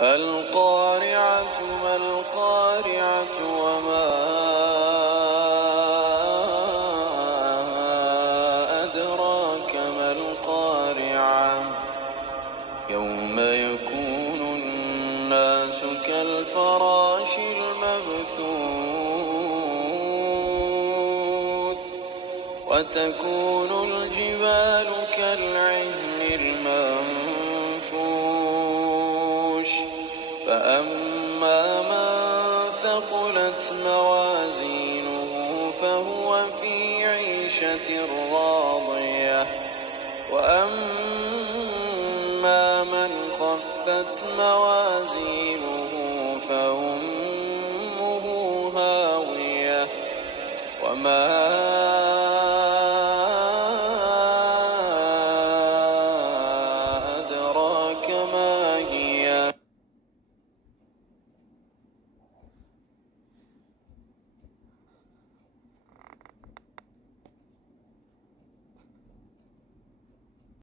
القارعة ما القارعة وما أدراك ما القارعة يوم يكون الناس كالفراش المبثوث وتكون الجبال كالعهن المنفوش فأما من ثقلت موازينه فهو في عيشة راضية وأما من خفت موازينه فأمه هاوية وما